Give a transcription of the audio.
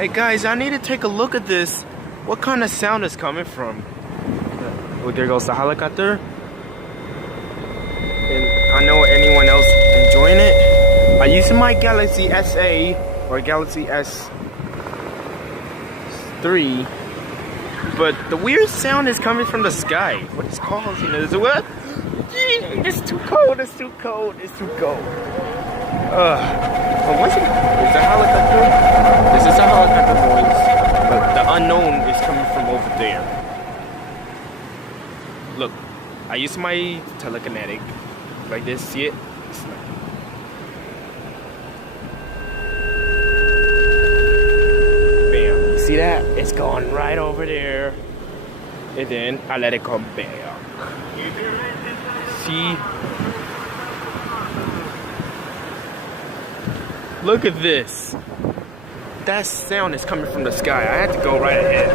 Hey guys, I need to take a look at this. What kind of sound is coming from? Look, there goes the helicopter. And I know anyone else enjoying it. I'm using my Galaxy SA or Galaxy S3, but the weird sound is coming from the sky. What is causing this? What? It's too cold. It's too cold. It's too cold. Oh, what's it? Is the helicopter? This is a helicopter noise, but the unknown is coming from over there. Look, I use my telekinetic like this. See it? Bam. You see that? It's going right over there, and then I let it come back. See? Look at this. That sound is coming from the sky. I had to go right ahead.